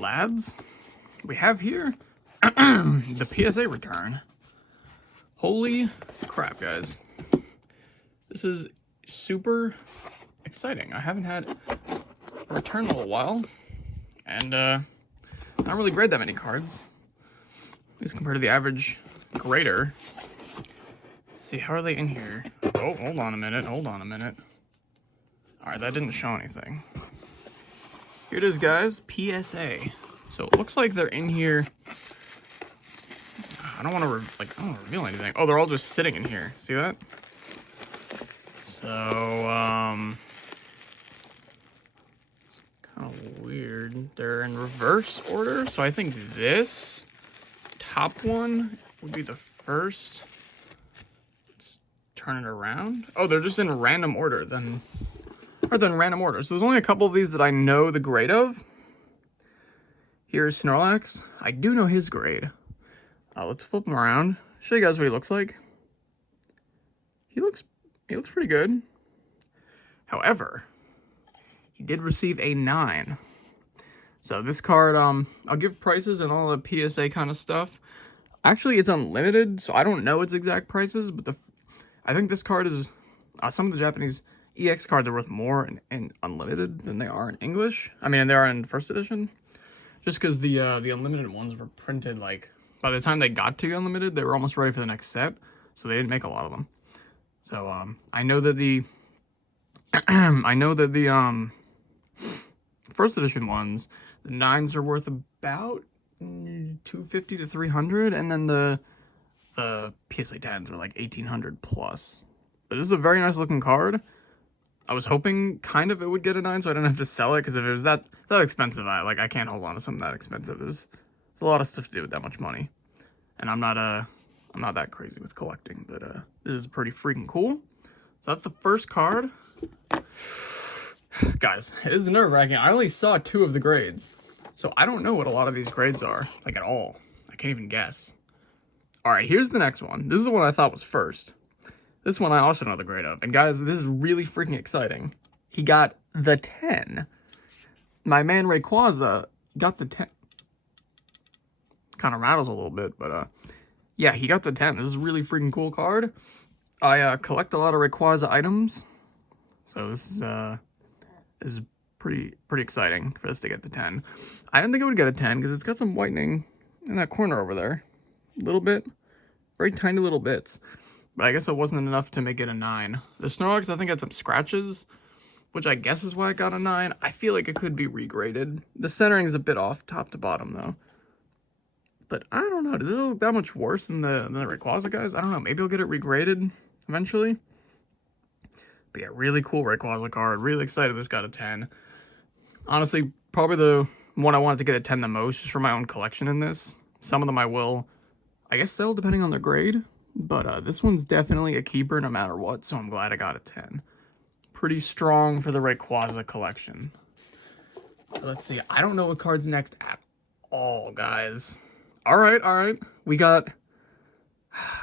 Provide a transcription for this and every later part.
lads, we have here the PSA Return. Holy crap, guys. This is super exciting. I haven't had a return in a little while, and I don't really grade that many cards, at least compared to the average grader. Let's see, how are they in here? Oh, hold on a minute. All right, that didn't show anything. Here it is, guys, PSA. So it looks like they're in here. I don't want to reveal anything. Oh, they're all just sitting in here. See that? So, kind of weird. They're in reverse order. So I think this top one would be the first. Let's turn it around. Oh, they're just in random order then. Or then random order. So there's only a couple of these that I know the grade of. Here's Snorlax. I do know his grade. Let's flip him around. Show you guys what he looks like. He looks pretty good. However, he did receive a 9. So this card, I'll give prices and all the PSA kind of stuff. Actually, it's unlimited, so I don't know its exact prices, but I think this card is some of the Japanese EX cards are worth more in unlimited than they are in English. I mean, they are in first edition. Just because the unlimited ones were printed, like, by the time they got to unlimited, they were almost ready for the next set, so they didn't make a lot of them. So I know that the first edition ones, the 9s are worth about $250 to $300, and then the PSA 10s are like $1,800 plus. But this is a very nice looking card. I was hoping kind of it would get a 9 so I didn't have to sell it, because if it was that expensive, I can't hold on to something that expensive. There's a lot of stuff to do with that much money. And I'm not that crazy with collecting, but this is pretty freaking cool. So that's the first card. Guys, it is nerve-wracking. I only saw 2 of the grades, so I don't know what a lot of these grades are, like, at all. I can't even guess. All right, here's the next one. This is the one I thought was first. This one I also know the grade of. And guys, this is really freaking exciting. He got the 10. My man Rayquaza got the 10. Kind of rattles a little bit, but yeah, he got the 10. This is a really freaking cool card. I collect a lot of Rayquaza items, so this is pretty exciting for us to get the 10. I didn't think it would get a 10 because it's got some whitening in that corner over there. A little bit. Very tiny little bits. But I guess it wasn't enough to make it a 9. The Snorlax, I think, had some scratches, which I guess is why it got a 9. I feel like it could be regraded. The centering is a bit off top to bottom, though. But I don't know. Does it look that much worse than the Rayquaza, guys? I don't know. Maybe I'll get it regraded eventually. But yeah, really cool Rayquaza card. Really excited this got a 10. Honestly, probably the one I wanted to get a 10 the most, just for my own collection in this. Some of them I will, I guess, sell depending on their grade. But this one's definitely a keeper no matter what, so I'm glad I got a 10. Pretty strong for the Rayquaza collection. So let's see. I don't know what card's next at all, guys. All right. We got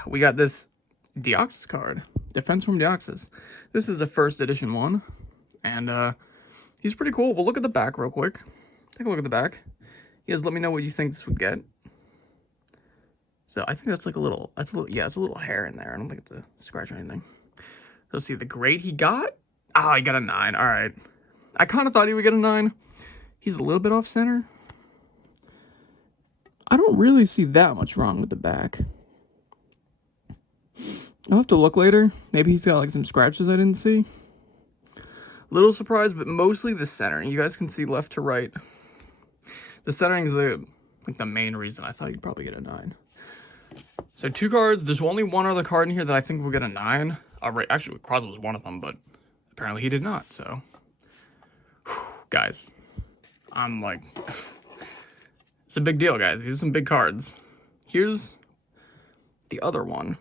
this Deoxys card. Defense from Deoxys. This is a first edition one, and he's pretty cool. We'll look at the back real quick. Take a look at the back. You guys let me know what you think this would get. So I think that's a little hair in there. I don't think it's a scratch or anything. So see the grade he got. He got a 9. All right. I kind of thought he would get a 9. He's a little bit off center. I don't really see that much wrong with the back. I'll have to look later. Maybe he's got like some scratches I didn't see. Little surprised, but mostly the centering. You guys can see left to right. The centering is the main reason I thought he'd probably get a 9. So 2 cards. There's only one other card in here that I think will get a 9. Actually, Rayquaza was one of them, but apparently he did not. So, guys, I'm like, it's a big deal, guys. These are some big cards. Here's the other one.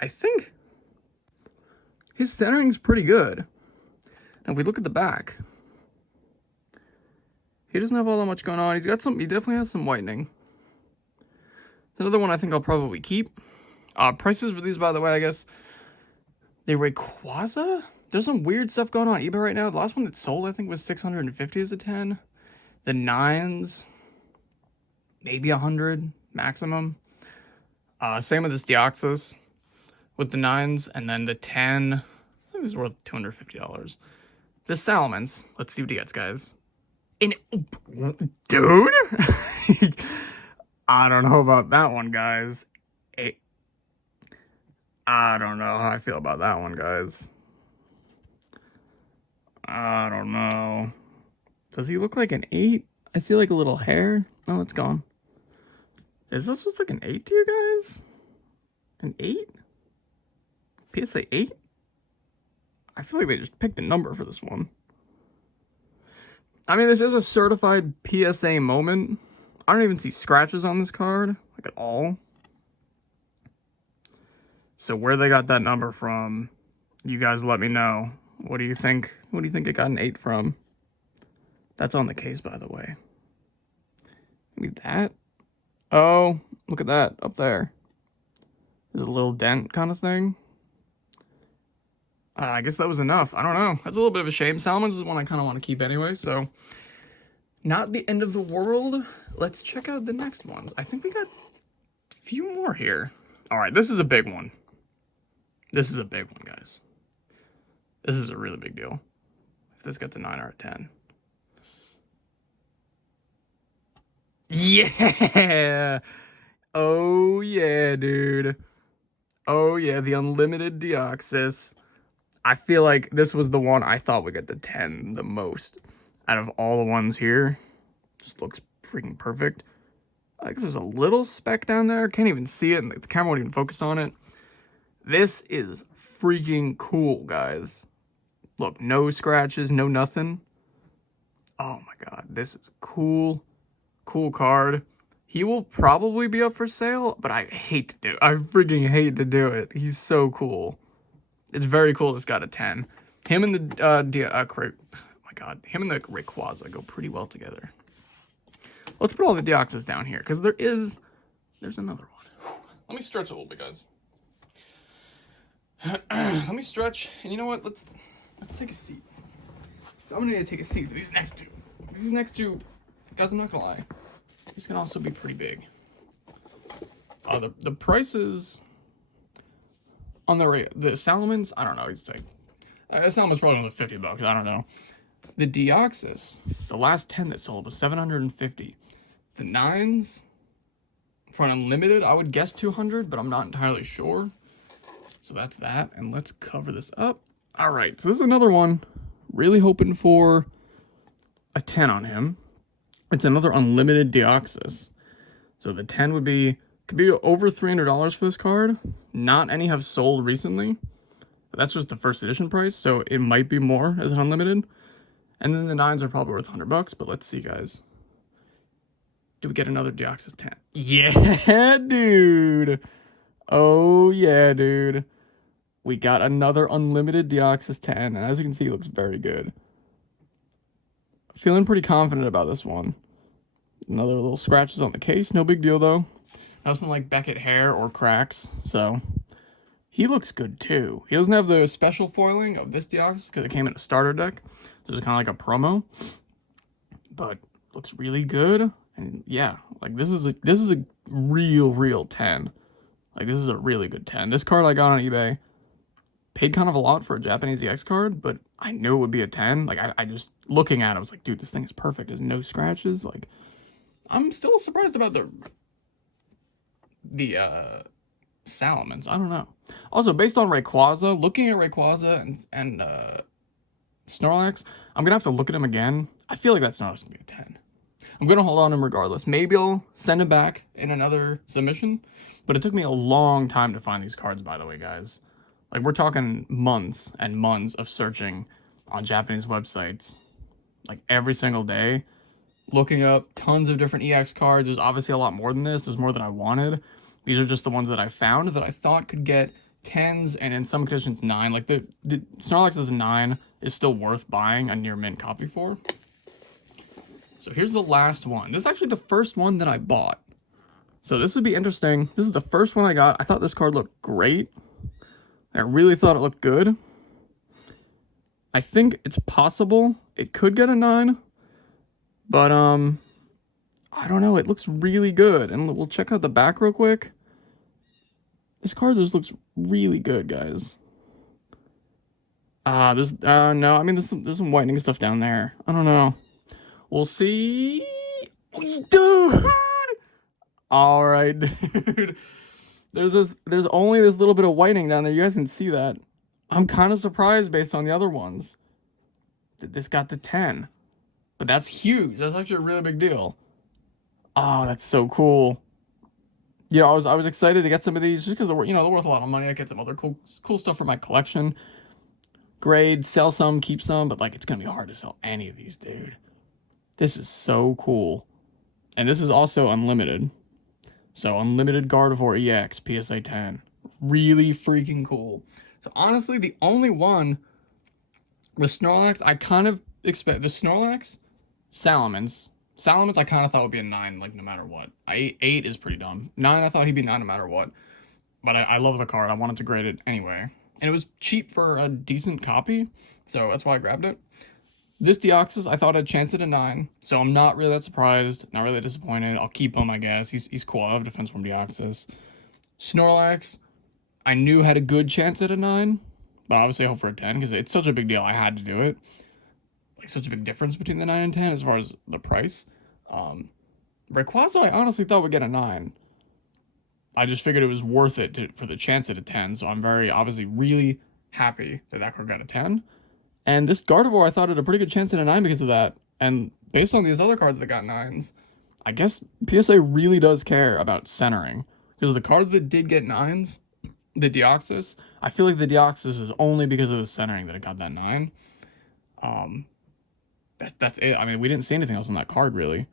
I think his centering's pretty good. And if we look at the back, he doesn't have all that much going on. He definitely has some whitening. It's another one I think I'll probably keep. Prices for these, by the way, I guess. The Rayquaza? There's some weird stuff going on eBay right now. The last one that sold, I think, was $650 as a 10. The 9s, maybe 100 maximum. Same with this Deoxys with the 9s, and then the 10, I think this is worth $250. The Salamence, let's see what he gets, guys. Dude? I don't know about that one, guys. I don't know how I feel about that one, guys. I don't know. Does he look like an 8? I see like a little hair. Oh, it's gone. Is this just like an 8 to you guys? An 8? PSA 8? I feel like they just picked a number for this one. I mean, this is a certified PSA moment. I don't even see scratches on this card, like at all. So where they got that number from, you guys let me know. What do you think? What do you think it got an 8 from? That's on the case, by the way. Maybe that? Oh, look at that up there. There's a little dent kind of thing. I guess that was enough. I don't know. That's a little bit of a shame. Salamence is one I kind of want to keep anyway, so not the end of the world. Let's check out the next ones. I think we got a few more here. All right, this is a big one. This is a big one, guys. This is a really big deal. If this gets a 9 or a 10. Yeah! Oh, yeah, dude. Oh, yeah, the Unlimited Deoxys. I feel like this was the one I thought would get the 10 the most out of all the ones here. Just looks freaking perfect. I guess there's a little speck down there. Can't even see it, and the camera won't even focus on it. This is freaking cool, guys. Look, no scratches, no nothing. Oh my god, this is cool. Cool card. He will probably be up for sale, but I hate to do it. I freaking hate to do it. He's so cool. It's very cool it's got a 10. Him and the, oh my god, him and the Rayquaza go pretty well together. Let's put all the Deoxys down here, because there's another one. Let me stretch a little bit, guys. Let me stretch, and you know what, let's take a seat. So I'm gonna need to take a seat for these next two. These next two, guys, I'm not gonna lie, these can also be pretty big. The prices on the Salamence, I don't know, it's like, Salamence probably only $50, I don't know. The Deoxys, the last 10 that sold was $750. The 9s, for an Unlimited, I would guess 200, but I'm not entirely sure. So that's that, and let's cover this up. All right, so this is another one. Really hoping for a 10 on him. It's another Unlimited Deoxys. So the 10 could be over $300 for this card. Not any have sold recently. But that's just the first edition price, so it might be more as an Unlimited. And then the 9s are probably worth $100, but let's see, guys. Do we get another Deoxys 10? Yeah, dude. Oh, yeah, dude. We got another Unlimited Deoxys 10, and as you can see, it looks very good. Feeling pretty confident about this one. Another little scratches on the case, no big deal, though. Nothing like Beckett hair or cracks, so he looks good, too. He doesn't have the special foiling of this Deoxys, because it came in a starter deck, so it's kind of like a promo. But looks really good. And yeah, like this is a real 10. Like this is a really good 10. This card I got on eBay, paid kind of a lot for a Japanese EX card, but I knew it would be a 10. Like I just looking at it, I was like, dude, this thing is perfect. There's no scratches. Like I'm still surprised about the Salamence. I don't know. Also, based on Rayquaza, looking at Rayquaza and Snorlax, I'm gonna have to look at him again. I feel like that's not gonna be a 10. I'm going to hold on him regardless. Maybe I'll send him back in another submission. But it took me a long time to find these cards, by the way, guys. Like, we're talking months and months of searching on Japanese websites. Like, every single day. Looking up tons of different EX cards. There's obviously a lot more than this. There's more than I wanted. These are just the ones that I found that I thought could get 10s and in some conditions 9. Like, the Snorlax is a 9 is still worth buying a near mint copy for. So here's the last one. This is actually the first one that I bought. So this would be interesting. This is the first one I got. I thought this card looked great. I really thought it looked good. I think it's possible it could get a 9. But I don't know. It looks really good. And we'll check out the back real quick. This card just looks really good, guys. No, I mean, there's some whitening stuff down there. I don't know. We'll see. Dude! All right, dude. There's only this little bit of whitening down there. You guys can see that. I'm kind of surprised based on the other ones that this got to 10. But that's huge. That's actually a really big deal. Oh, that's so cool. Yeah, I was excited to get some of these just because they're worth a lot of money. I get some other cool stuff for my collection. Grade, sell some, keep some, but like it's gonna be hard to sell any of these, dude. This is so cool. And this is also unlimited. So unlimited Gardevoir EX PSA 10. Really freaking cool. So honestly, the only one, the Snorlax, I kind of expect the Snorlax, Salamence, I kind of thought would be a 9, like no matter what. 8 is pretty dumb. 9, I thought he'd be 9 no matter what. But I love the card. I wanted to grade it anyway. And it was cheap for a decent copy, so that's why I grabbed it. This Deoxys, I thought I'd chance it at 9, so I'm not really that surprised, not really disappointed. I'll keep him, I guess. He's cool. I love defense from Deoxys. Snorlax, I knew had a good chance at a 9, but obviously I hope for a 10 because it's such a big deal. I had to do it. Like such a big difference between the 9 and 10 as far as the price. Rayquaza, I honestly thought would get a 9. I just figured it was worth it for the chance at a 10, so I'm obviously really happy that card got a 10. And this Gardevoir, I thought had a pretty good chance at a 9 because of that. And based on these other cards that got 9s, I guess PSA really does care about centering. Because the cards that did get 9s, the Deoxys, I feel like the Deoxys is only because of the centering that it got that 9. That's it. I mean, we didn't see anything else on that card, really.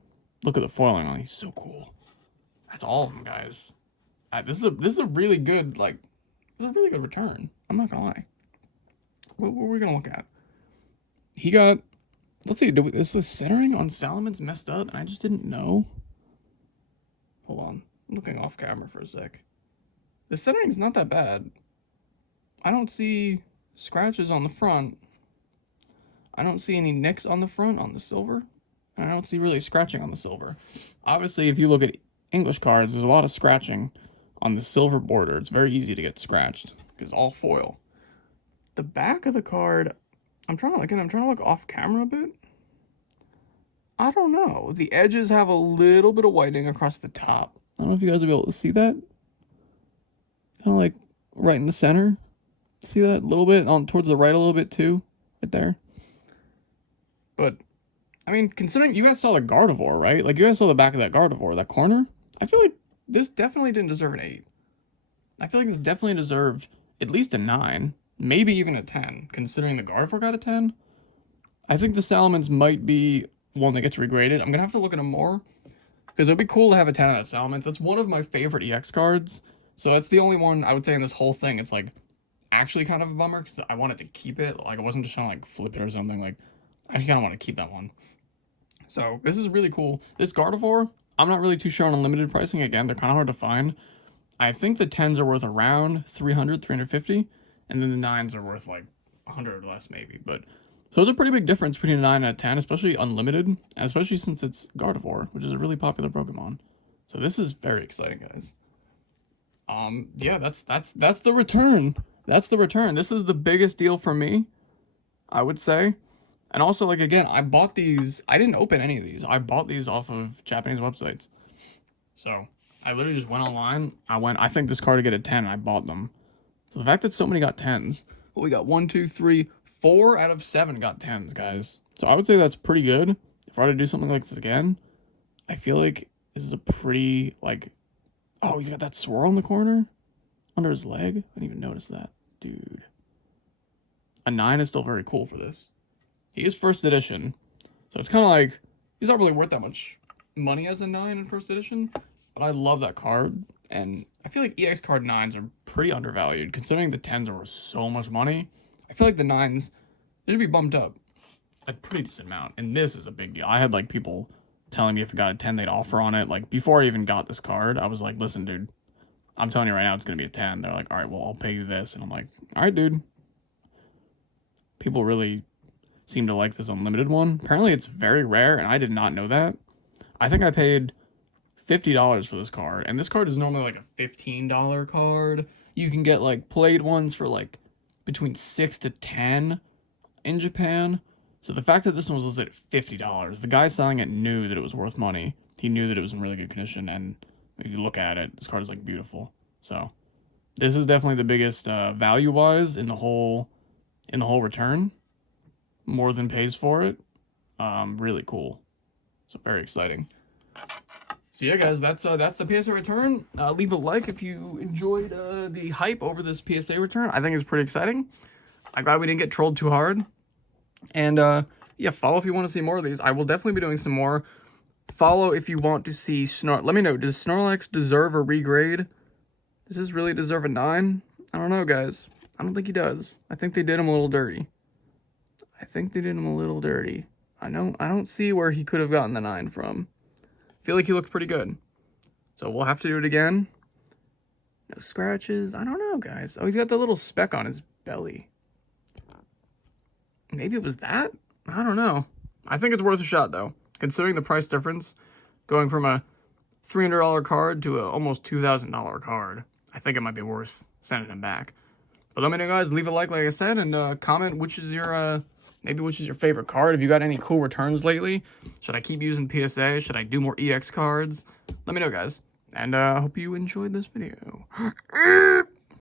Look at the foiling on it. He's so cool. That's all of them, guys. This is a really good, like, this is a really good return. I'm not gonna lie. What are we gonna look at? He got, let's see, is the centering on Salamence messed up and I just didn't know? Hold on, I'm looking off camera for a sec. The centering's not that bad. I don't see scratches on the front. I don't see any nicks on the front on the silver. And I don't see really scratching on the silver. Obviously, if you look at English cards, there's a lot of scratching on the silver border. It's very easy to get scratched because all foil. The back of the card, I'm trying to look off camera a bit. I don't know. The edges have a little bit of whitening across the top. I don't know if you guys will be able to see that. Kind of like right in the center. See that a little bit on towards the right a little bit too, right there. But I mean, considering you guys saw the Gardevoir, right? Like you guys saw the back of that Gardevoir, that corner. I feel like this definitely didn't deserve an 8. I feel like this definitely deserved at least a 9. Maybe even a 10, considering the Gardevoir got a 10. I think the Salamence might be one that gets regraded. I'm going to have to look at them more, because it would be cool to have a 10 out of Salamence. That's one of my favorite EX cards, so that's the only one I would say in this whole thing. It's, like, actually kind of a bummer, because I wanted to keep it. Like, I wasn't just trying to, like, flip it or something. Like, I kind of want to keep that one. So, this is really cool. This Gardevoir, I'm not really too sure on unlimited pricing. Again, they're kind of hard to find. I think the 10s are worth around 300, 350. And then the 9s are worth like 100 or less maybe. But so there's a pretty big difference between a 9 and a 10, especially unlimited. And especially since it's Gardevoir, which is a really popular Pokemon. So this is very exciting, guys. Yeah, that's the return. That's the return. This is the biggest deal for me, I would say. And also, like, again, I bought these. I didn't open any of these. I bought these off of Japanese websites. So I literally just went online. I think this card to get a 10, and I bought them. So the fact that so many got 10s. Well, we got 1, 2, 3, 4 out of 7 got 10s, guys. So I would say that's pretty good. If I were to do something like this again, I feel like this is a pretty, like... Oh, he's got that swirl in the corner? Under his leg? I didn't even notice that. Dude. A 9 is still very cool for this. He is first edition. So it's kind of like... He's not really worth that much money as a 9 in first edition. But I love that card. And I feel like EX card 9s are pretty undervalued, considering the 10s are worth so much money. I feel like the 9s, they should be bumped up a pretty decent amount. And this is a big deal. I had like people telling me if it got a 10, they'd offer on it. Like before I even got this card, I was like, listen, dude, I'm telling you right now, it's going to be a 10. They're like, all right, well, I'll pay you this. And I'm like, all right, dude. People really seem to like this unlimited one. Apparently it's very rare, and I did not know that. I think I paid $50 for this card, and this card is normally like a $15 card. You can get like played ones for like between 6 to 10 in Japan. So the fact that this one was listed at $50, the guy selling it knew that it was worth money. He knew that it was in really good condition, and if you look at it, this card is like beautiful. So this is definitely the biggest value-wise in the whole return. More than pays for it. Really cool. So very exciting. So yeah, guys, that's the PSA return. Leave a like if you enjoyed the hype over this PSA return. I think it's pretty exciting. I'm glad we didn't get trolled too hard. And yeah, follow if you want to see more of these. I will definitely be doing some more. Follow if you want to see Let me know, does Snorlax deserve a regrade? Does this really deserve a 9? I don't know, guys. I don't think he does. I think they did him a little dirty. I don't see where he could have gotten the 9 from. I feel like he looked pretty good. So we'll have to do it again. No scratches. I don't know, guys. Oh, he's got the little speck on his belly. Maybe it was that? I don't know. I think it's worth a shot, though. Considering the price difference, going from a $300 card to a almost $2,000 card, I think it might be worth sending him back. But let me know, guys. Leave a like I said, and comment which is your favorite card. Have you got any cool returns lately? Should I keep using PSA? Should I do more EX cards? Let me know, guys. And I hope you enjoyed this video.